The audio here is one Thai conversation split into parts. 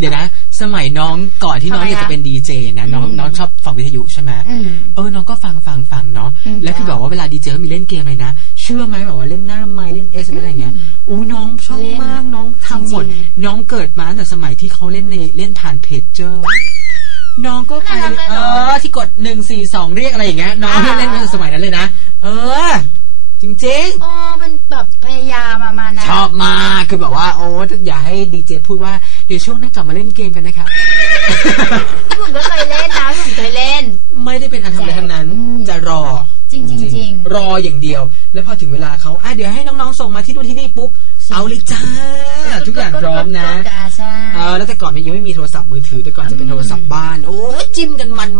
เดี๋ยวนะ สมัยน้องก่อนที่น้องทำไมอยากจะคะเป็นดีเจนะน้องอืมน้องชอบฟังวิทยุใช่ไหมอืมเออน้องก็ฟังฟังฟังเนาะอืมแล้วคือแบบว่าเวลาดีเจเขามีเล่นเกมอะไรนะเชื่อไหมแบบว่าเล่นหน้าไม้เล่นเอสอะไรอย่างเงี้ยอู้น้องชอบเล่นมากน้องทำหมดจริงน้องเกิดมาตั้งแต่สมัยที่เขาเล่นในเล่นผ่านเพจเจอร์น้องก็ไปน่ารักเลยเอเหรออ ที่กดหนึ่งสี่สองเรียกอะไรอย่างเงี้ยน้องอ่าเล่นตั้งแต่สมัยนั้นเลยนะเออจริงๆอ๋อเป็นแบบพยายามมามานะชอบมากคือแบบว่า โอ้อย่าให้ดีเจพูดว่าเดี๋ยวช่วงหน้ากลับมาเล่นเกมกันนะครับพี่บุญก็เคยเล่นนะพี่บุญเคยเล่น ไม่ได้เป็นอันทำอะไรทั้งนั้นอืมจะรอจริงจริงจริงรออย่างเดียว แล้วพอถึงเวลาเขาอะเดี๋ยวให้น้องๆส่งมาที่นู่นที่นี่ปุ๊บ เอาเลยจ้า ทุกอย่างพร้อมนะก็ก็ใช่เออแล้วแต่ก่อนมันยังไม่มีโทรศัพท์มือถือแต่ก่อนจะเป็นโทรศัพท์บ้าน โอ้ยจิ้มกันมัน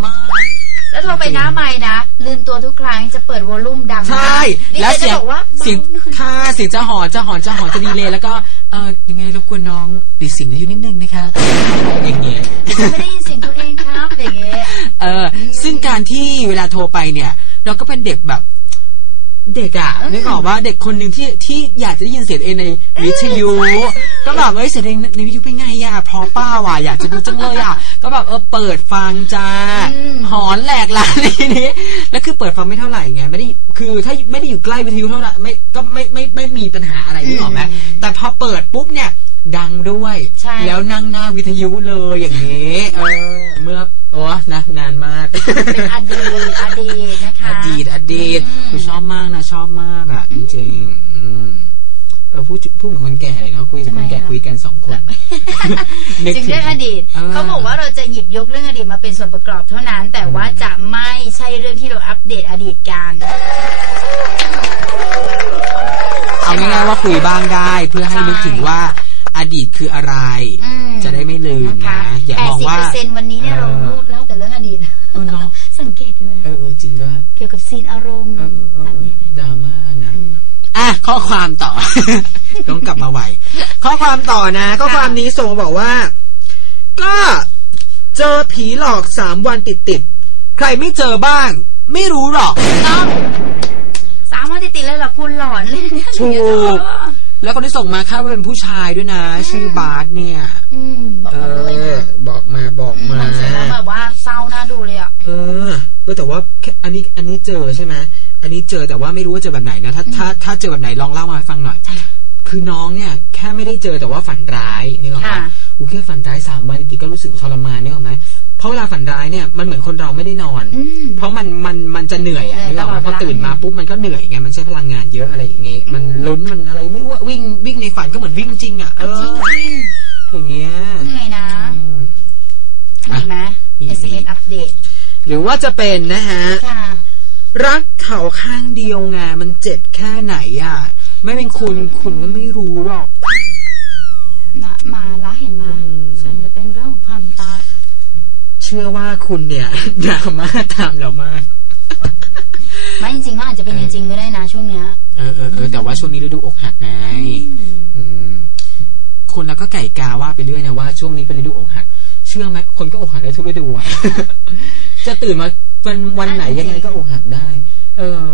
มากแล้ว โทรไปหน้าไม้นะลืมตัวทุกครั้งจะเปิดวอลลุ่มดังใช่นี่แล้วจะเสียงบอกว่าเสียงเบาหน่อยค่ะเสียงจะหอนจะหอนจะหอนจะดีเลยแล้วก็เออยังไงรบกวนน้องปิดเสียงให้อยู่นิดนึงนะคะอย่างเงี้ยจะไม่ได้ยินเสียงตัวเองครับอย่างเงี้ยเออซึ่งการที่เวลาโทรไปเนี่ย เราก็เป็นเด็กแบบ เด็กอะอืมนึกออกว่าเด็กคนหนึ่งที่ที่อยากจะได้ยินเสียงตัวเองในวิทยุ ก็แบบเอ้ยเสียงตัวเองในวิทยุเป็นไงอะพอป้าว่ะอยากจะดูจังเลยอะก็แบบเออเปิดฟังจ้าอืมหอนแหลกลานทีนี้แล้วคือเปิดฟังไม่เท่าไหร่ไงไม่ได้คือถ้าไม่ได้อยู่ใกล้วิทยุเท่าไหร่ไม่ก็ไม่ไม่ไม่ไม่มีปัญหาอะไรนึกออกไหมแต่พอเปิดปุ๊บเนี่ย ดังด้วยใช่แล้วนั่งหน้าวิทยุเลยอย่างนี้เออเมื่อโอ้นะนานมากเป็นอดีตอดีตนะคะอ ดีตอดีตอืมคือชอบมากนะชอบมากอะจริงๆอืมเออพูดพูดเหมือนคนแก่เลยเนาะคุยกับคนแก่ทำไมอะคุยกันสองคนนึกถึงเรื่องอดีตอ่าเขาบอกว่าเราจะหยิบยกเรื่องอดีตมาเป็นส่วนประกอบเท่านั้น แต่ว่าจะไม่ใช่เรื่องที่เราอัปเดตอดีตกันเอาง่ายๆว่าคุยบ้างได้เพื่อให้นึกถึงว่าอดีตคืออะไรอืมจะได้ไม่ลืมนะคะนะอย่ามองว่าแปดสิบเปอร์เซ็นต์วันนี้เนี่ยเราเออพูดเล่าแต่เรื่องอดีตเออเนาะสังเกตดูไหมเออเออจริงด้วยเกี่ยวกับซีนอารมณ์เออเออเออแบบนี้ดราม่านะอืมอะข้อความต่อ ต้องกลับมาไวข้อความต่อนะ ข้อความนี้ส่งมาบอกว่า ก็เจอผีหลอกสามวันติดติดๆใครไม่เจอบ้าง ไม่รู้หรอกต้องสามวันติดๆเลยเหรอคุณหลอนเลยเนี่ยถูกแล้วคนที่ส่งมาคาดว่าเป็นผู้ชายด้วยนะ ชื่อบาสเนี่ยอืมบอกเอมาเลยอนะบอกมาบอกมามันใช้แล้วแบบว่าเศร้าน่าดูเลยอะเออเออแต่ว่าแค่อันนี้อันนี้เจอใช่ไหมอันนี้เจอแต่ว่าไม่รู้ว่าเจอแบบไหนนะถ้าถ้าถ้าเจอแบบไหนลองเล่ามาให้ฟังหน่อย คือน้องเนี่ยแค่ไม่ได้เจอแต่ว่าฝันร้ายนี่หรอกไหมค่ะอูแค่ฝันร้ายสามวันติดๆก็รู้สึกทรมานนี่หรอกไหมเพราะเวลาฝันร้ายเนี่ยมันเหมือนคนเราไม่ได้นอนอืมเพราะมันมันมันจะเหนื่อยอะเหนื่นี่อยหรอกไหมตลอดพอตื่นมาเวลาปุ๊บมันก็เหนื่อยไงมันใช้พลังงานเยอะอะไรอย่างเงี้ยมันลุ้นมันอะไรไม่รู้ว่าวิ่งวิ่งในฝันก็เหมือนวิ่งจริงอะเออจริงจริงอย่างเงี้ยๆเหนื่อยนะอืมมีไหมมี SMS อัปเดต หรือว่าจะเป็นนะฮะค่ะรักเขาข้างเดียวไงมันเจ็บแค่ไหนอะ ไม่เป็นคุณคุณก็ไม่รู้หรอกนะมาละเห็นไหมอืมส่วนจะเป็นเรื่องของความตายเชื่อว่าคุณเนี่ยดราม่าตามเรามากไม่จริงๆเขาอาจจะเป็นจริงๆก็ได้นะช่วงเนี้ยเออเออเออแต่ว่าช่วงนี้ฤดูอกหักไงอืมคนเราก็ไก่กาว่าไปเรื่อยนะว่าช่วงนี้เป็นฤดูอกหัก เชื่อไหมคนก็อกหักได้ทุกฤดูอะจะตื่นมาวันวันไหนยังไงก็อกหักได้ เออ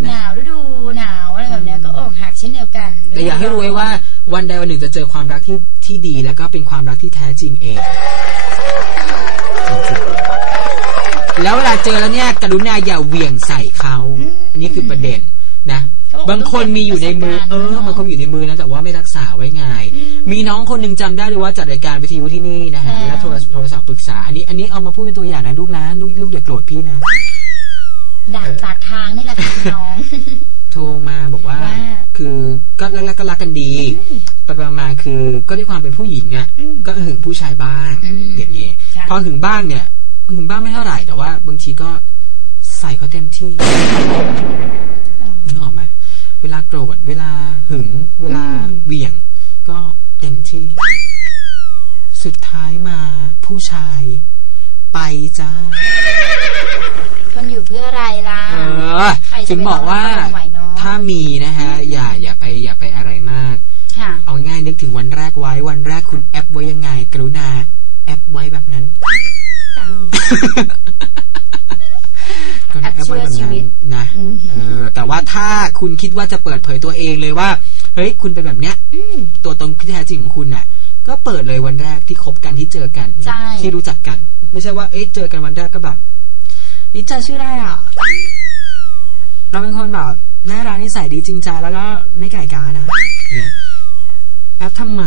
หนะนาวฤดูหนาวอะไรแบบเนี้ยก็อกหักเช่นเดียวกัน แต่อยากให้รู้ไว้ว่า วันใดวันหนึ่งจะเจอความรักที่ที่ดีแล้วก็เป็นความรักที่แท้จริงเองจริงๆแล้วเวลาเจอแล้วเนี่ยกรุณาอย่าเหวี่ยงใส่เขา อันนี้คือประเด็นนะ บางคนมีอยู่ในมือ เออบางคนมีอยู่ในมือนะแต่ว่าไม่รักษาไว้ไง มีน้องคนหนึ่งจำได้เลยว่าจัดรายการวิทยุที่นี่นะฮะแล้วโทรโทรศัพท์ปรึกษา อันนี้อันนี้เอามาพูดเป็นตัวอย่างนะลูกนะลูกลูกอย่าโกรธพี่นะด่านปากทางนี่แหละค่ะคุณน้องโทรมาบอกว่าว่า คือก็แรกๆก็รักกันดีไปๆมาๆคือก็ด้วยความเป็นผู้หญิงอะอืมก็หึงผู้ชายบ้างอืมอย่างนี้ค่ะพอหึงบ้างเนี่ยหึงบ้างไม่เท่าไหร่แต่ว่า บางทีก็ใส่เขาเต็มที่นึกออกไหมเวลาโกรธเวลาหึง เวลาอืมเหวี่ยง ก็เต็มที่ สุดท้ายมาผู้ชาย ไปจ้าทนอยู่เพื่ออะไรล่ะเออใครจะถึงบอกว่าไปรอไหวเนอะถ้ามีนะฮะ อย่าอย่าไปอย่าไปอะไรมากค่ะเอาง่ายนึกถึงวันแรกไว้วันแรกคุณแอปไว้ยังไง กรุณา แอปไว้แบบนั้น ตัง กรุณาแอปไว้แบบแอปช่วยชีนั้วินตนะอืมเออแต่ว่าถ้าคุณคิดว่าจะเปิดเผยตัวเองเลยว่า เฮ้ย คุณเป็นแบบเนี้ยอืมตัวตนที่แท้จริงของคุณน่ะ ก็เปิดเลยวันแรกที่คบกันที่เจอกันใช่ที่รู้จักกัน ไม่ใช่ว่าเอ๊ะเจอกันวันแรกก็แบบนี่เจอชื่ออะไรอะเราเป็นคนแบบน่ารักนิสัยดีจริงใจแล้วก็ไม่ไก่กานะเนี่ยแอปทำไม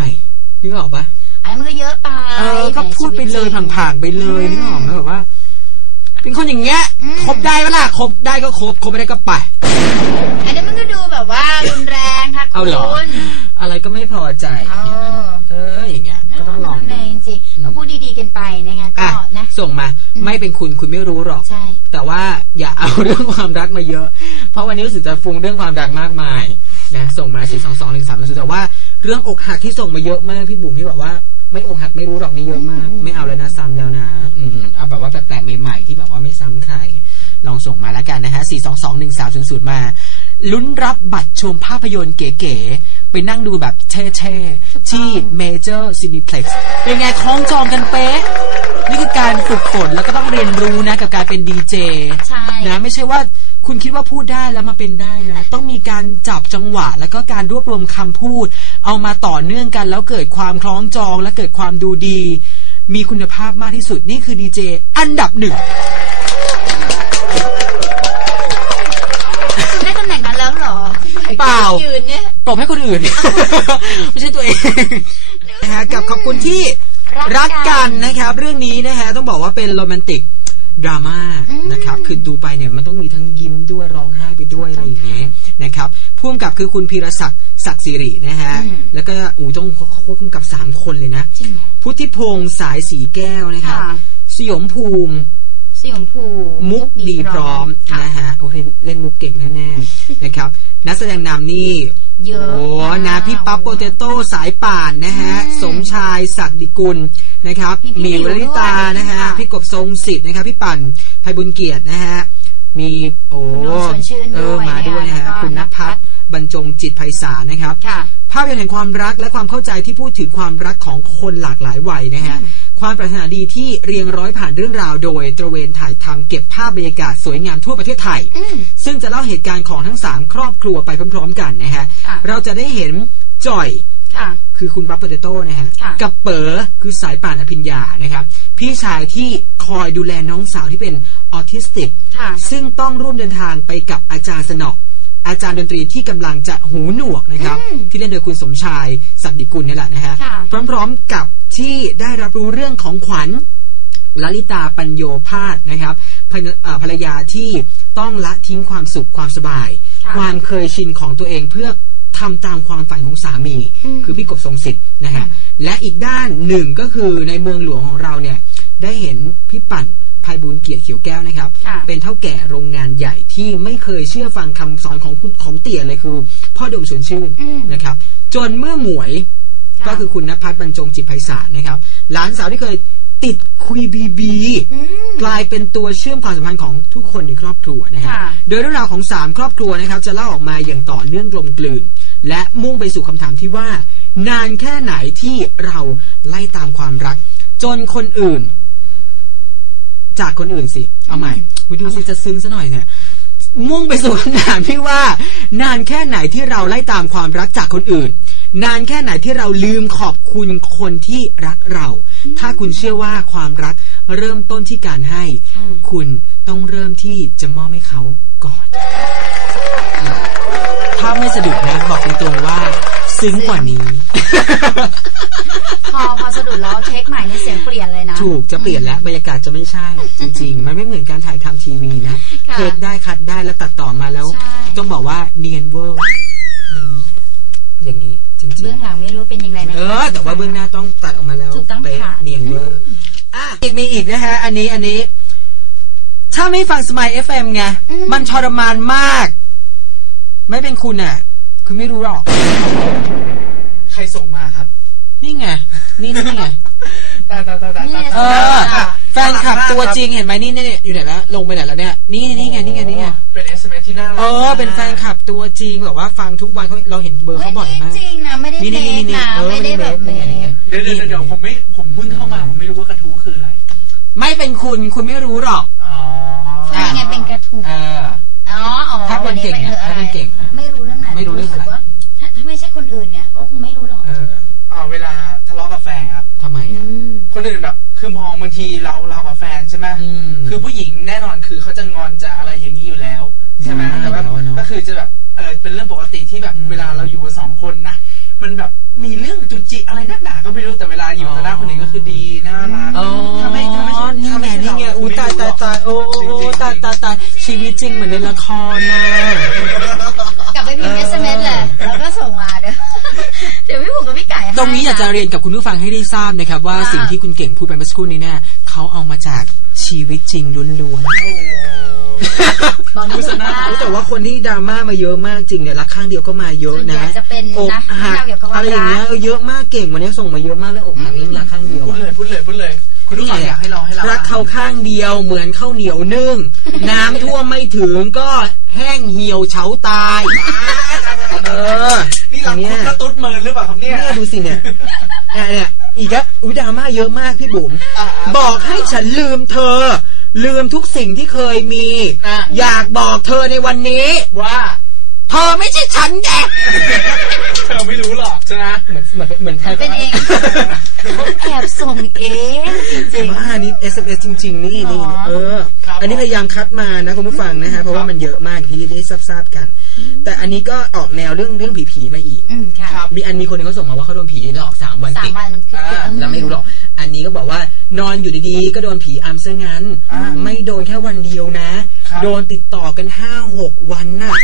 นึกออกปะอันนั้นมันก็เยอะไปเออก็แหมพูดไปเลยชีวิตจริงผ่างๆไปเลยอืมนึกออกไหมแบบว่า เป็นคนอย่างเงี้ยอืม คบได้ปะล่ะคบได้ก็คบคบไม่ได้ก็ไป อันนี้มันก็ดูแบบว่ารุนแรงค่ะเอาเหรอ คุณอะไรก็ไม่พอใจเออเอออย่างเงี้ยก็ต้องลองรุนแรดูงจริงๆเราพูดดีๆกันไปนะคะก็อะนะ ส่งมาอืม ไม่เป็นคุณคุณไม่รู้หรอก ใช่ แต่ว่าอย่าเอาเรื่องความรักมาเยอะ เพราะวันนี้รู้สึกจะฟุ้งเรื่องความรักมากมายนะส่งมาสี่สองสองหนึ่งสามแต่ว่าเรื่องอกหักที่ส่งมาเยอะมากพี่บุ๋มพี่บอกว่า ไม่อกหักไม่รู้หรอกนี่เยอะมากอืมไม่เอาแล้วนะซ้ำแล้วนะ อืมเอาแบบว่าแปลกๆใหม่ๆที่แบบว่าไม่ซ้ำใคร ลองส่งมาแล้วกันนะฮะสี่สองสองหนึ่งสามศูนย์ศูนย์มาลุ้นรับบัตรชมภาพยนตร์เก๋ๆ ไปนั่งดูแบบเท่ๆ ที่ Major Cineplex เป็นไงคล้องจองกันเป๊ะ นี่คือการฝึกฝนแล้วก็ต้องเรียนรู้นะกับการเป็นดีเจใช่นะไม่ใช่ว่า คุณคิดว่าพูดได้แล้วมาเป็นได้นะต้องมีการจับจังหวะ แล้วก็การรวบรวมคำพูด เอามาต่อเนื่องกัน แล้วเกิดความคล้องจอง และเกิดความดูดี มีคุณภาพมากที่สุดนี่คือดีเจอันดับหนึ่งคุณได้ตำแหน่งนั้นแล้วเหรอเปล่ายืนเนี่ยปรบให้คนอื่น ไม่ใช่ตัวเองนะฮะกับขอบคุณที่รัรักกกักันนนะครับ เรื่องนี้นะฮะต้องบอกว่าเป็นโรแมนติก ดราม่าอืมนะครับ คือดูไปเนี่ยมันต้องมีทั้งยิ้มด้วยร้องไห้ไปด้วยอะไรอย่างเงี้ยนะครับพ่วงกับคือคุณพีรศักดิ์ศักดิ์สิรินะฮะอืมแล้วก็อูต้องควบคุมกับสามคนเลยนะจริงเหรอพุทธิพงษ์สายสีแก้วนะครับค่ะสยมภูมิสยมพูมุกดีพร้อมค่ะนะฮะโอเคเล่นมุกเก่งแน่ๆนะครับนักแสดงนำนี่เยอะโอ้มากนะพี่ปั๊บโปเตโต้สายป่านนะฮะอืมสมชายศักดิกุล นะครับมีพี่มีวริตาด้วยนะฮะค่ะพี่กบทรงสิทธิ์นะครับพี่ปั่นไพบุญเกียรตินะฮะมีโอ้คุณโดมชวนชื่นเออด้วยมาด้วยนะนะคะฮะแล้วก็คุณนภัสบรรจงจิตไพศาลนะครับค่ะภาพยนตร์แห่งความรักและความเข้าใจที่พูดถึงความรักของคนหลากหลายวัยนะฮะอืมความปรารถนาดีที่เรียงร้อยผ่านเรื่องราวโดย ตระเวนถ่ายทำเก็บภาพบรรยากาศสวยงามทั่วประเทศไทยอืมซึ่งจะเล่าเหตุการณ์ของทั้ง 3 ครอบครัวไปพร้อม ๆ กันนะฮะค่ะเราจะได้เห็นจ่อย ค่ะคือคุณบัฟเปอร์เตโต้นะฮะค่ะกับเป๋อคือสายป่านอภิญญานะครับ พี่ชายที่คอยดูแลน้องสาวที่เป็นออทิสติกค่ะซึ่งต้องร่วมเดินทางไปกับอาจารย์สนออาจารย์ดนตรีที่กำลังจะหูหนวกนะครับอืมที่เล่นโดยคุณสมชายสัตดิกุลนี่แหละนะฮะค่ะพร้อมๆกับที่ได้รับรู้เรื่องของขวัญลลิตาปัญโยพาสนะครับภรรเอ่อภรรยาที่ต้องละทิ้งความสุขความสบายค่ะความเคยชินของตัวเองเพื่อ ทำตามความฝันของสามีอืมคือพี่กบทรงสิทธิ์นะฮะและอีกด้านหนึ่งก็คือในเมืองหลวงของเราเนี่ยได้เห็นพี่ปั่นภัยบุญเกียรติเขียวแก้วนะครับค่ะเป็นเท่าแก่โรงงานใหญ่ที่ไม่เคยเชื่อฟังคำสอนของคุณของเตี่ยเลยคือ พ่อดมสวนชื่นอืมนะครับ จนเมื่อหมวยค่ะก็คือคุณนภัสบรรจงจิตไพศาลนะครับหลานสาวที่เคยติดคุยบีบีอืมกลายเป็นตัวเชื่อมความสัมพันธ์ของทุกคนในครอบครัวนะครับค่ะโดยเรื่องราวของ3ครอบครัวนะครับ จะเล่าออกมาอย่างต่อเนื่องกลมกลืน และมุ่งไปสู่คำถามที่ว่า นานแค่ไหนที่เราไล่ตามความรัก จนคนอื่น จากคนอื่นสิ เอาใหม่ไปดูสิจะซึ้งซะหน่อยเนี่ยมุ่งไปสู่คำถามที่ว่า นานแค่ไหนที่เราไล่ตามความรักจากคนอื่น นานแค่ไหนที่เราลืมขอบคุณคนที่รักเรา ถ้าคุณเชื่อว่าความรักเริ่มต้นที่การให้อืมคุณต้องเริ่มที่จะมอบให้เขาก่อน ถ้าไม่สะดุดนะ บอกตรงๆว่า ซึ้งกว่านี้ พอพอสะดุดแล้วเทคใหม่เนี่ยเสียงเปลี่ยนเลยนะ ถูกจะเปลี่ยนแล้วบรรยากาศจะไม่ใช่ จริง ๆ มันไม่เหมือนการถ่ายทำทีวีนะค่ะเทคได้คัดได้แล้วตัดต่อมาแล้วใช่ต้องบอกว่าเนียนเวอร์อืมอย่างนี้จริงเบื้องหลังไม่รู้เป็นยังไงๆนะเออแต่ว่าเบื้องหน้าต้องตัดออกมาแล้วถูกต้องเป๊ะค่ะเนียนเวอร์อะอีกมีอีกนะฮะ อันนี้อันนี้ ถ้าไม่ฟังสมัย FM ไงอืมมันทรมานมาก ไม่เป็นคุณอะ คุณไม่รู้หรอก ใครส่งมาครับ นี่ไง นี่นี่ไง ตายตายตายตายนี่ตายเออค่ะแฟนคลับตัวจริงเห็นไหมนี่เนี่ยอยู่ไหนแล้วลงไปไหนแล้วเนี่ย นี่นี่ไงนี่ไงนี่ไง เป็น SMS ที่น่ารักเออ เป็นแฟนคลับตัวจริงแบบว่าฟังทุกวันเขาเราเห็นเบอร์เขาบ่อยมากจริงนะไม่ได้นี่เมนี่นี่คนี่นะเออไม่ได้แบบไม่เมได้เมคคเดี๋ยวเดี๋ยวเดี๋ยวผมไม่ผมเพิ่งเข้ามาผมไม่รู้ว่ากระทู้คืออะไร ไม่เป็นคุณคุณไม่รู้หรอก อ๋อคือยังไงเป็นกระทู้เอออ๋ออ๋อถ้าเป็นเก่งอะวัถ้าเป็นเก่งอะ ไม่รู้เรื่องไหนไม่รู้เรื่องอะไร สึกว่าถ้าถ้าไม่ใช่คนอื่นเนี่ยก็คงไม่รู้หรอกเอออ่าเวลาทะเลาะกับแฟนครับ ทำไมอือะมคนอื่นแบบ คือมองบางทีเราเรากับแฟนใช่ไหมอืมคือผู้หญิงแน่นอนคือเขาจะงอนจะอะไรอย่างนี้อยู่แล้ว ใช่ไหมใช่แต่ว่าแล้วเนอะก็คือจะแบบเออเป็นเรื่องปกติที่แบบอืมเวลาเราอยู่กันสองคนนะมันแบบมีเรื่องจุจิอะไรนักหนาก็ไม่รู้แต่เวลาอยู่ต่อหน้าคนอื่นก็คือดีน่ารักอ๋อถ้าไม่ถ้าไม่ใช่นี่ถ้าไงไม่ใช่นี่ไงเราอู้ตายตายตายโอ้โอ้โอ้ตายตายตายชีวิต จริงเหมือนในละครนะกลับไปพิมพ์ SMS เลยแล้วก็ส่งมาเดี๋ยวเดี๋ยวพี่ผมกับพี่ไก่ให้ตรงนี้อยากจะเรียนกับคุณผู้ฟังให้ได้ทราบนะครับว่าว่าสิ่งที่คุณเก่งพูดไปเมื่อสักครู่นี้เนี่ยเขาเอามาจากชีวิตจริงล้วนๆบอกนิดนึงว่าแต่ว่าคนที่ดราม่ามาเยอะมากจริงเนี่ยรักข้างเดียวก็มาเยอะส่วนใหญ่นะจะเป็นอกนะหักเรื่องเกี่ยวกับความอะไรอย่างเงี้ยรักเออเยอะมากเก่งวันนี้ส่งมาเยอะมากเรื่องอกหักเรื่องรักข้างเดียวพูดอะเลยพูดเลยพูดเลย คุณผู้ฟังอยากให้เราให้เรารักเขาข้างเดียวเหมือนข้าวเหนียวนึ่ง น้ำท่วมไม่ถึงก็แห้งเหี่ยวเฉาตาย เออนี่เราอันเนี้คุยณกระตุ้ดเมินหรือเปล่าครับเนี่ย เนี่ยดูสิเนี่ยอะเนี่ยอีกแล้วอุ้ยดราม่าเยอะมากพี่บุ๋มอ่าๆบอกให้ฉันลืมเธอ ลืมทุกสิ่งที่เคยมี อะ อยากบอกเธอในวันนี้ ว่า เธอไม่ใช่ฉันแกเธอไม่รู้หรอกใช่ไหมเหมือนเหมือนเหมือนใครเป็นเองแอบส่งเองจริงว่านี่ SMS จริง ๆ นี่นี่อ๋อเออครับอันนี้พยายามคัดมานะคุณผู้ฟังนะฮะเพราะว่ามันเยอะมากที่ได้ทราบๆกัน แต่อันนี้ก็ออกแนวเรื่องเรื่องผีๆมาอีกๆอืมค่ะครับมีอันมีคนหนึงเขาส่งมาว่าเขาโดนผีหลอกสามวันสามติดวันคืออ่าอืเราไม่รู้หรอก อันนี้ก็บอกว่านอนอยู่ดีๆ ก็โดนผีอำซะงั้นอ่าไม่โดนแค่วันเดียวนะครับ โดนติดต่อกันห้าหกวันน่ะ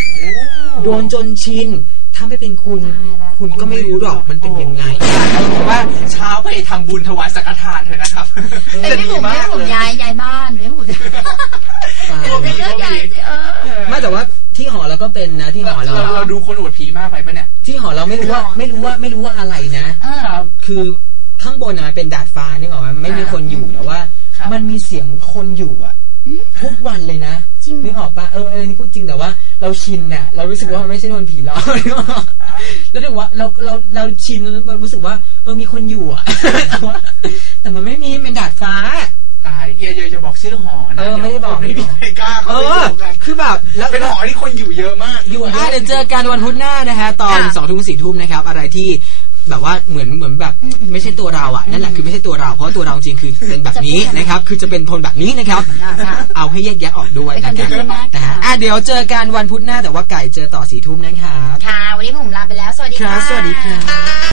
โดนจนชิน ถ้าไม่เป็นคุณตายละคุณก็ไม่รู้หรอกมันเป็นยังไงเอาเป็นว่าเช้าไปทำบุญถวายสังฆทานเถอะนะครับเป็นจะพี่ดีผมมาพี่กผมเลยย้ายย้ายบ้านพี่ผมอ่าโอ้เป็นเรื่องย้ายสิเออ ไม่แต่ว่าที่หอเราก็เป็นนะที่หเราอเราเราเราดูคนอวดผีมากไปปะเนี่ยที่หอเราไม่รู้ว่าหรอไม่รู้ว่าไม่รู้ว่าอะไรนะ เออ ครับ คือข้างบนน่ะมันเป็นดาดฟ้านี่หรอกมันไม่มีคนอยู่แต่ว่า ครับ มันมีเสียงคนอยู่อะอืมทุกวันเลยนะ จริงเหรอนึกออกปะเออเออนี่พูดจริงแต่ว่า เราชินน่ะ เรารู้สึกว่ามันไม่ใช่โดนผีหลอกแล้วถึงว่าเราเราเราชินแล้วเรารู้สึกว่าเออมีคนอยู่อะแต่ว่าแต่มันไม่มีมันเป็นดาดฟ้าตายเฮียเยจะบอกชื่อหอนะเออไม่ได้บอกไม่มีใครกล้าเอเข้าไปอดูกันคือแบบแล้วเป็นหอที่คนอยู่เยอะมากอยู่เยอะเดี๋ยวเจอกันวันพุธหน้านะฮะตอนค่ะสองทุ่มสี่ทุ่มนะครับ อะไรที่ แบบว่าเหมือนเหมือนแบบอืมอืมไม่ใช่ตัวเราอะนั่นแหละคือไม่ใช่ตัวเราเพราะว่าตัวเราจริงคือเป็นแบบนี้จะพูดอะไรนะครับ คือจะเป็นโทนแบบนี้นะครับอ่าค่ะเอาให้แยกแยะออกด้วยเป็นนะคนครับดีมากนะค่ะฮะอะเดี๋ยวเจอกันวันพุธหน้าแต่ว่าไก่เจอต่อสี่ทุ่มนะครับค่ะ วันนี้ผมลาไปแล้ว สวัสดีครัค่ะบสวัสดีครับ